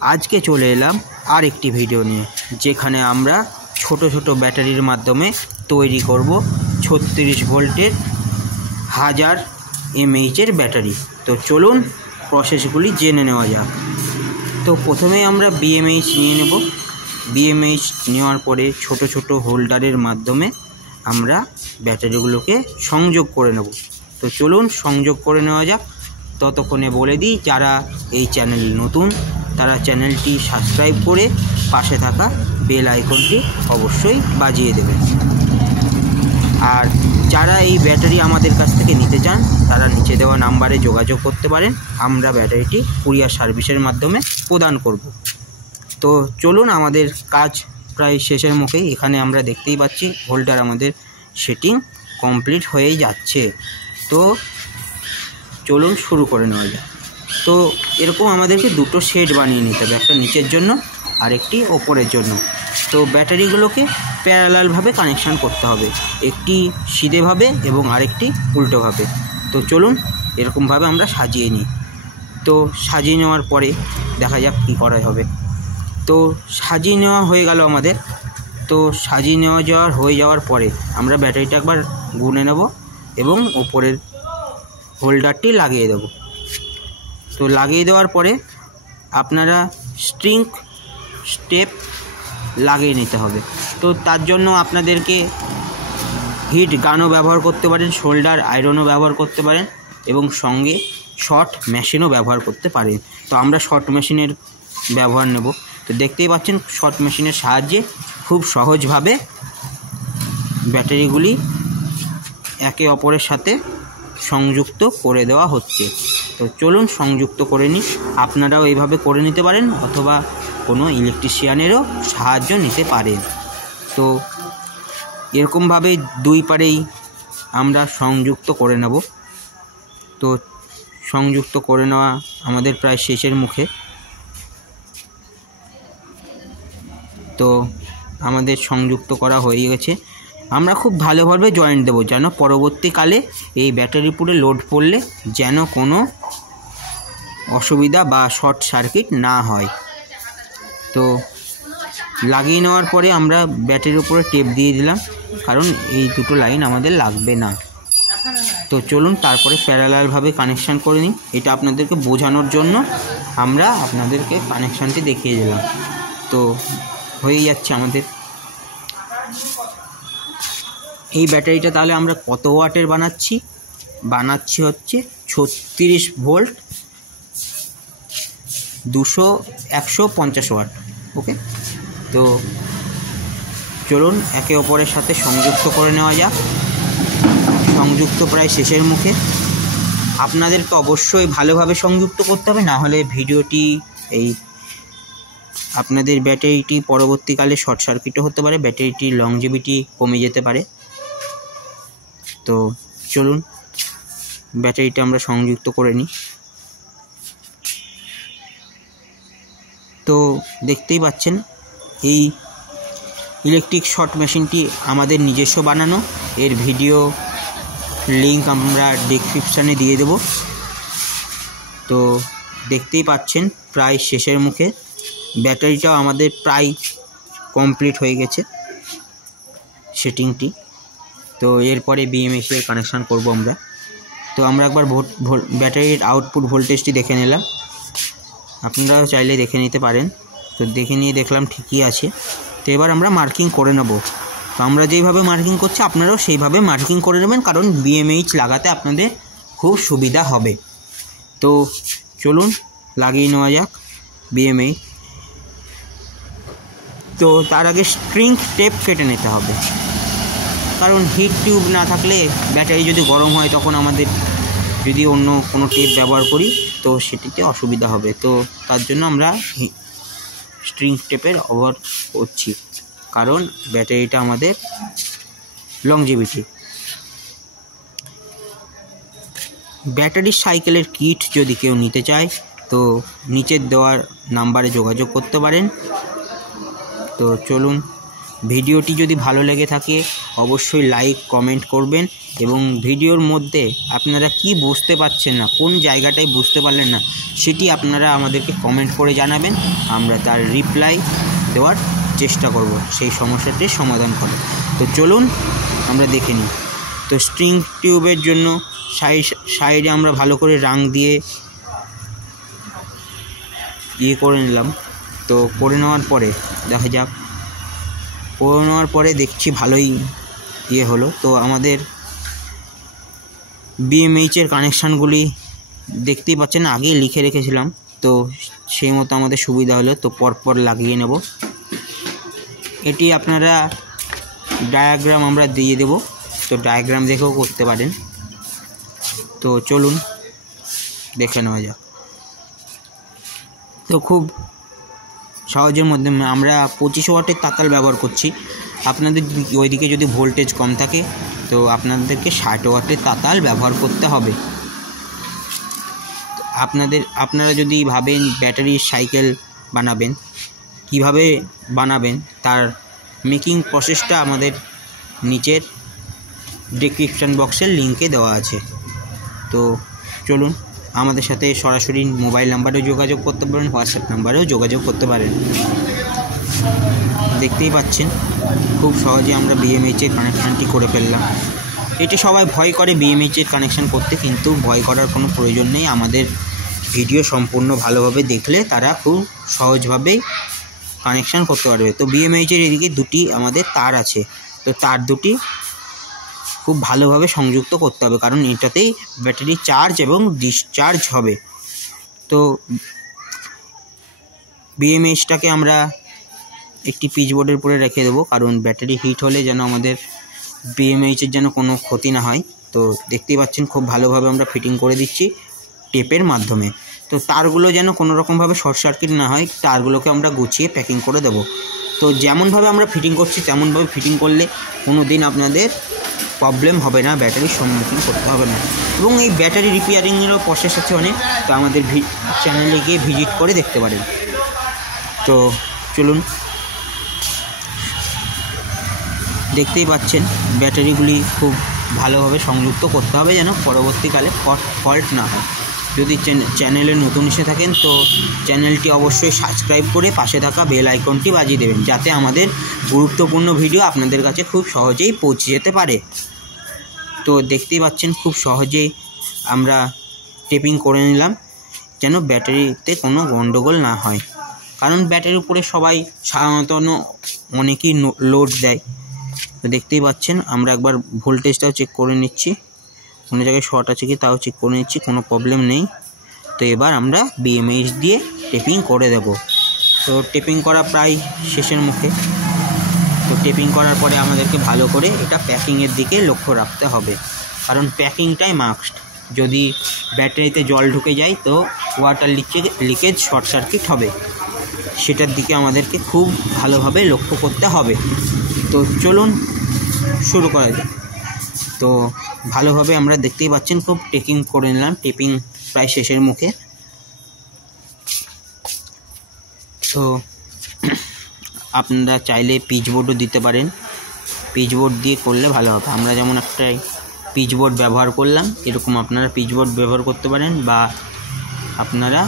আজকে চলে এলাম আর একটি ভিডিও নিয়ে, যেখানে আমরা ছোট ছোট ব্যাটারির মাধ্যমে তৈরি করব 36 ভোল্টের 1000 mAh ব্যাটারি। তো চলুন প্রসেসগুলি জেনে নেওয়া যাক। তো প্রথমে আমরা BMH নিয়ে নেব। BMH নেওয়ার পরে ছোট ছোট হোল্ডারের মাধ্যমে আমরা ব্যাটারিগুলোকে সংযোগ করে নেব। তো চলুন সংযোগ করে নেওয়া যাক। ততক্ষণে বলে দিই, যারা এই চ্যানেল নতুন তারা চ্যানেলটি সাবস্ক্রাইব করে পাশে থাকা বেল আইকনটি অবশ্যই বাজিয়ে দেবেন। আর যারা এই ব্যাটারি আমাদের কাছ থেকে নিতে চান তারা নিচে দেওয়া নাম্বারে যোগাযোগ করতে পারেন। আমরা ব্যাটারিটি কুরিয়ার সার্ভিসের মাধ্যমে প্রদান করব। তো চলুন, আমাদের কাজ প্রায় শেষের মুখেই। এখানে আমরা দেখতেই পাচ্ছি হোল্ডার আমাদের সেটিং কমপ্লিট হয়েই যাচ্ছে। তো চলুন শুরু করে নেওয়া যায়। তো এরকম আমাদেরকে দুটো সেট বানিয়ে নিতে হবে, একটা নিচের জন্য আর একটি ওপরের জন্য। তো ব্যাটারিগুলোকে প্যারালালভাবে কানেকশান করতে হবে, একটি সিধেভাবে এবং আরেকটি উল্টোভাবে। তো চলুন এরকমভাবে আমরা সাজিয়ে নিই। তো সাজিয়ে নেওয়ার পরে দেখা যাক কী করা হবে। তো সাজিয়ে নেওয়া হয়ে গেল আমাদের। তো সাজিয়ে হয়ে যাওয়ার পরে আমরা ব্যাটারিটা একবার গুনে নেব এবং ওপরের হোল্ডারটি লাগিয়ে দেব। তো লাগিয়ে দেওয়ার পরে আপনারা স্ট্রিং স্টেপ লাগিয়ে নিতে হবে। তো তার জন্য আপনাদেরকে হিট গানও ব্যবহার করতে পারেন, শোল্ডার আয়রনও ব্যবহার করতে পারেন এবং সঙ্গে শর্ট মেশিনও ব্যবহার করতে পারেন। তো আমরা শর্ট মেশিনের ব্যবহার নেব। তো দেখতেই পাচ্ছেন শর্ট মেশিনের সাহায্যে খুব সহজভাবে ব্যাটারিগুলি একে অপরের সাথে সংযুক্ত করে দেওয়া হচ্ছে। তো চলুন সংযুক্ত করে নিই। আপনারাও এইভাবে করে নিতে পারেন অথবা কোনো ইলেকট্রিশিয়ানেরও সাহায্য নিতে পারেন। তো এরকমভাবে দুই পারেই আমরা সংযুক্ত করে নেব। তো সংযুক্ত করে নেওয়া আমাদের প্রায় শেষের মুখে। তো আমাদের সংযুক্ত করা হয়ে গেছে। আমরা খুব ভালোভাবে জয়েন্ট দেবো, যেন পরবর্তীকালে এই ব্যাটারি পুরো লোড পড়লে যেন কোনো অসুবিধা বা শর্ট সার্কিট না হয়। তো লাগিয়ে নেওয়ার পরে আমরা ব্যাটারির উপরে টেপ দিয়ে দিলাম, কারণ এই দুটো লাইন আমাদের লাগবে না। তো চলুন তারপরে প্যারালালভাবে কানেকশান করে নিই। এটা আপনাদেরকে বোঝানোর জন্য আমরা আপনাদেরকে কানেকশানটি দেখিয়ে দিলাম। তো হয়ে যাচ্ছে আমাদের এই ব্যাটারিটা। তাহলে আমরা কত ওয়াটের বানাচ্ছি হচ্ছে 36 ভোল্ট 150 ওয়াট। ওকে, তো চলুন একে অপরের সাথে সংযুক্ত করে নেওয়া যাক। সংযুক্ত প্রায় শেষের মুখে। আপনাদেরকে অবশ্যই ভালোভাবে সংযুক্ত করতে হবে, না হলে ভিডিওটি আপনাদের ব্যাটারিটি পরবর্তীকালে শর্ট সার্কিটও হতে পারে, ব্যাটারিটির লংজিভিটি কমে যেতে পারে। তো চলুন ব্যাটারিটা আমরা সংযুক্ত করে নিই। তো দেখতেই পাচ্ছেন এই ইলেকট্রিক শর্ট মেশিনটি আমাদের নিজস্ব বানানো। এর ভিডিও লিঙ্ক আমরা ডেসক্রিপশানে দিয়ে দেব। তো দেখতেই পাচ্ছেন প্রায় শেষের মুখে। ব্যাটারিটাও আমাদের প্রায় কমপ্লিট হয়ে গেছে সেটিংটি। তো এরপরে BMH এর কানেকশান করব আমরা। তো আমরা একবার ব্যাটারির আউটপুট ভোল্টেজটি দেখে নিলাম, আপনারাও চাইলে দেখে নিতে পারেন। তো দেখে নিয়ে দেখলাম ঠিকই আছে। তো এবার আমরা মার্কিং করে নেব। তো আমরা যেইভাবে মার্কিং করছি আপনারাও সেইভাবে মার্কিং করে নেবেন, কারণ BMH লাগাতে আপনাদের খুব সুবিধা হবে। তো চলুন লাগিয়ে নেওয়া যাক BMH। তো তার আগে স্ট্রিং টেপ কেটে নিতে হবে, কারণ হিট টিউব না থাকলে ব্যাটারি যদি গরম হয় তখন আমাদের যদি অন্য কোনো টেপ ব্যবহার করি তো সেটিতে অসুবিধা হবে। তো তার জন্য আমরা স্ট্রিং টেপের ব্যবহার করছি, কারণ ব্যাটারিটা আমাদের লংজিভিটি। ব্যাটারি সাইকেলের কিট যদি কেউ নিতে চায় তো নিচের দেওয়ার নাম্বারে যোগাযোগ করতে পারেন। তো চলুন ভিডিওটি যদি ভালো লেগে থাকে অবশ্যই লাইক কমেন্ট করবেন, এবং ভিডিওর মধ্যে আপনারা কি বুঝতে পারছেন না, কোন জায়গাটায় বুঝতে পারলেন না, সেটি আপনারা আমাদেরকে কমেন্ট করে জানাবেন। আমরা তার রিপ্লাই দেওয়ার চেষ্টা করব, সেই সমস্যাটির সমাধান করব। তো চলুন আমরা দেখে নিই। তো স্ট্রিং টিউবের জন্য সাইডে আমরা ভালো করে রাং দিয়ে করে নিলাম। তো করে নেওয়ার পরে দেখা যাক, করে নেওয়ার পরে দেখছি ভালোই হলো। তো আমাদের বিএমএইচের কানেকশানগুলি দেখতেই পাচ্ছেন, আগেই লিখে রেখেছিলাম, তো সেই মতো আমাদের সুবিধা হলো। তো পরপর লাগিয়ে নেব। এটি আপনারা ডায়াগ্রাম আমরা দিয়ে দেব, তো ডায়াগ্রাম দেখেও করতে পারেন। তো চলুন দেখে নেওয়া যাক। তো খুব সহজের মধ্যে আমরা 25 ওয়াটের তাতাল ব্যবহার করছি। আপনাদের ওইদিকে যদি ভোল্টেজ কম থাকে তো আপনাদেরকে 60 ওয়াটের তাতাল ব্যবহার করতে হবে। আপনারা যদি ভাবেন ব্যাটারির সাইকেল বানাবেন, কিভাবে বানাবেন তার মেকিং প্রসেসটা আমাদের নিচের ডেসক্রিপশন বক্সের লিঙ্কে দেওয়া আছে। তো চলুন, আমাদের সাথে সরাসরি মোবাইল নাম্বারেও যোগাযোগ করতে পারেন, হোয়াটসঅ্যাপ নাম্বারেও যোগাযোগ করতে পারেন। দেখতেই পাচ্ছেন খুব সহজে আমরা বিএমএইচের কানেকশানটি করে ফেললাম। এটি সবাই ভয় করে বিএমএইচের কানেকশান করতে, কিন্তু ভয় করার কোনো প্রয়োজন নেই। আমাদের ভিডিও সম্পূর্ণ ভালোভাবে দেখলে তারা খুব সহজভাবেই কানেকশান করতে পারবে। তো বিএমএইচের এদিকে দুটি আমাদের তার আছে, তো তার দুটি খুব ভালোভাবে সংযুক্ত করতে হবে, কারণ এটাতেই ব্যাটারি চার্জ এবং ডিসচার্জ হবে। তো বিএমএইচটাকে আমরা একটি পিচবোর্ডের উপরে রেখে দেবো, কারণ ব্যাটারি হিট হলে যেন আমাদের বিএমএইচের যেন কোনো ক্ষতি না হয়। তো দেখতেই পাচ্ছেন খুব ভালোভাবে আমরা ফিটিং করে দিচ্ছি টেপের মাধ্যমে। তো তারগুলো যেন কোনো রকমভাবে শর্ট সার্কিট না হয়, তারগুলোকে আমরা গুছিয়ে প্যাকিং করে দেবো। তো যেমনভাবে আমরা ফিটিং করছি তেমনভাবে ফিটিং করলে কোনো দিন আপনাদের প্রবলেম হবে না, ব্যাটারির সম্মুখীন করতে হবে না। এবং এই ব্যাটারি রিপেয়ারিংয়েরও প্রসেস আছে অনেক, তো আমাদের চ্যানেলে গিয়ে ভিজিট করে দেখতে পারেন। তো চলুন, দেখতেই পাচ্ছেন ব্যাটারিগুলি খুব ভালোভাবে সংযুক্ত করতে হবে যেন পরবর্তীকালে ফল্ট না হয়। যদি চ্যানেলে নতুন এসে থাকেন তো চ্যানেলটি অবশ্যই সাবস্ক্রাইব করে পাশে থাকা বেল আইকনটি বাজিয়ে দেবেন, যাতে আমাদের গুরুত্বপূর্ণ ভিডিও আপনাদের কাছে খুব সহজেই পৌঁছে যেতে পারে। তো দেখতেই পাচ্ছেন খুব সহজেই আমরা টেপিং করে নিলাম যেন ব্যাটারিতে কোনো গন্ডগোল না হয়, কারণ ব্যাটারির উপরে সবাই সাধারণত অনেকেই লোড দেয়। তো দেখতেই পাচ্ছেন আমরা একবার ভোল্টেজটাও চেক করে নিচ্ছি, কোনো জায়গায় শর্ট আছে কি তাও চেক করে নিচ্ছি, কোনো প্রবলেম নেই। তো এবার আমরা বিএমএইচ দিয়ে টেপিং করে দেব। তো টেপিং করা প্রায় শেষের মুখে। তো টেপিং করার পরে আমাদেরকে ভালো করে এটা প্যাকিংয়ের দিকে লক্ষ্য রাখতে হবে, কারণ প্যাকিংটাই মাস্ট। যদি ব্যাটারিতে জল ঢুকে যায় তো ওয়াটার লিকেজ শর্ট সার্কিট হবে, সেটার দিকে আমাদেরকে খুব ভালোভাবে লক্ষ্য করতে হবে। তো চলুন শুরু করা যাক। তো ভালোভাবে আমরা দেখতেই পাচ্ছেন খুব টেপিং করে নিলাম, টেপিং প্রায় শেষের মুখে। তো আপনারা চাইলে পিচবোর্ডও দিতে পারেন, পিচবোর্ড দিয়ে করলে ভালো হবে। আমরা যেমন একটা পিচবোর্ড ব্যবহার করলাম, এরকম আপনারা পিচবোর্ড ব্যবহার করতে পারেন, বা আপনারা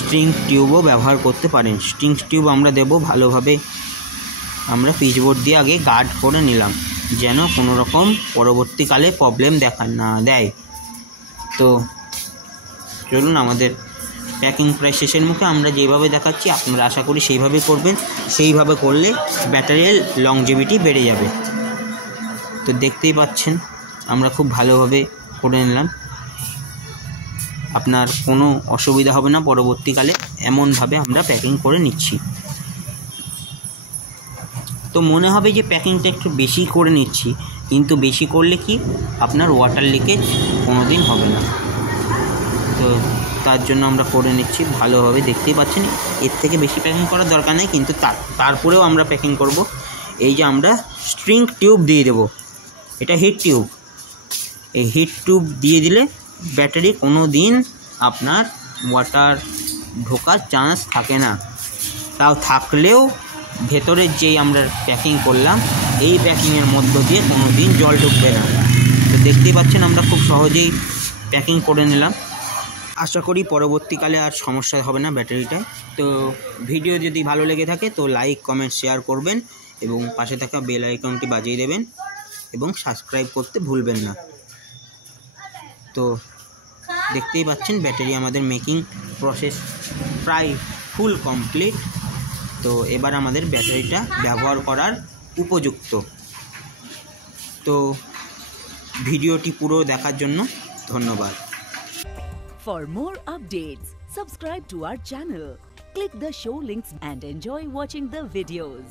স্ট্রিং টিউবও ব্যবহার করতে পারেন। স্ট্রিং টিউব আমরা দেব ভালোভাবে, আমরা পিচবোর্ড দিয়ে আগে গার্ড করে নিলাম যেন কোনো রকম পরবর্তীকালে প্রবলেম দেখা না দেয়। তো চলুন, আমাদের প্যাকিং প্রায় শেষের মুখে। আমরা যেভাবে দেখাচ্ছি আপনারা আশা করি সেইভাবে করবেন, সেইভাবে করলে ব্যাটারির লংজিভিটি বেড়ে যাবে। তো দেখতেই পাচ্ছেন আমরা খুব ভালোভাবে করে নিলাম, আপনার কোনো অসুবিধা হবে না পরবর্তীকালে, এমনভাবে আমরা প্যাকিং করে নিচ্ছি। তো মনে হবে যে প্যাকিংটা একটু বেশি করে নিচ্ছি, কিন্তু বেশি করলে কি আপনার ওয়াটার লিকেজ কোনো দিন হবে না। তো তার জন্য আমরা করে নিচ্ছি ভালোভাবে। দেখতেই পাচ্ছেন এর থেকে বেশি প্যাকিং করার দরকার নেই, কিন্তু তারপরেও আমরা প্যাকিং করব। এই যে আমরা স্ট্রিং টিউব দিয়ে দেব, এটা হিট টিউব। এই হিট টিউব দিয়ে দিলে ব্যাটারি কোনো দিন আপনার ওয়াটার ঢোকার চান্স থাকে না, তাও থাকলেও ভেতরের যেই আমরা প্যাকিং করলাম এই প্যাকিংয়ের মধ্য দিয়ে কোনো দিন জল ঢুকবে না। তো দেখতেই পাচ্ছেন আমরা খুব সহজেই প্যাকিং করে নিলাম। আশা করি পরবর্তীকালে আর সমস্যা হবে না ব্যাটারিটায়। তো ভিডিও যদি ভালো লেগে থাকে তো লাইক কমেন্ট শেয়ার করবেন এবং পাশে থাকা বেল আইকনটি বাজিয়ে দেবেন এবং সাবস্ক্রাইব করতে ভুলবেন না। তো দেখতেই পাচ্ছেন ব্যাটারি আমাদের মেকিং প্রসেস প্রায় ফুল কমপ্লিট। তো এবার আমাদের ব্যাটারিটা ব্যবহার করার উপযুক্ত। তো ভিডিওটি পুরো দেখার জন্য ধন্যবাদ। For more updates, subscribe to our channel, click the show links and enjoy watching the videos.